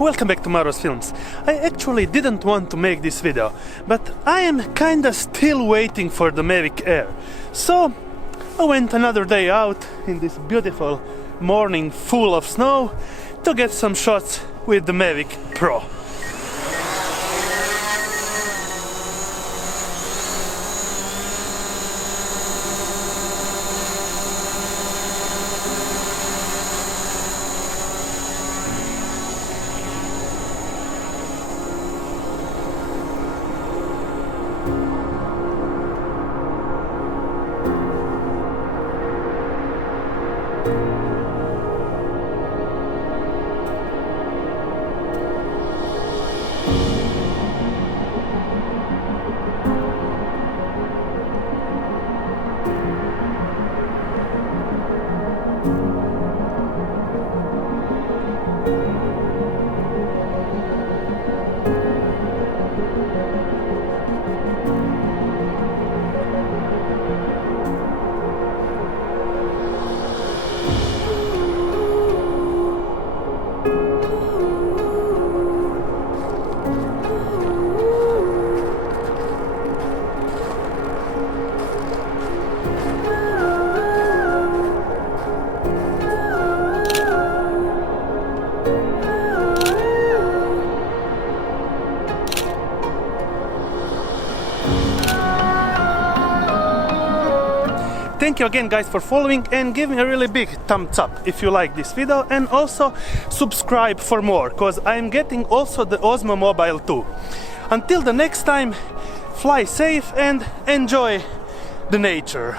welcome back to MAURO'S Films. I actually didn't want to make this video, but I am kinda still waiting for the Mavic Air. So I went another day out in this beautiful morning full of snow to get some shots with the Mavic Pro. Thank you again guys for following, and give me a really big thumbs up if you like this video, and also subscribe for more, because I'm getting also the Osmo Mobile too. Until the next time, fly safe and enjoy the nature.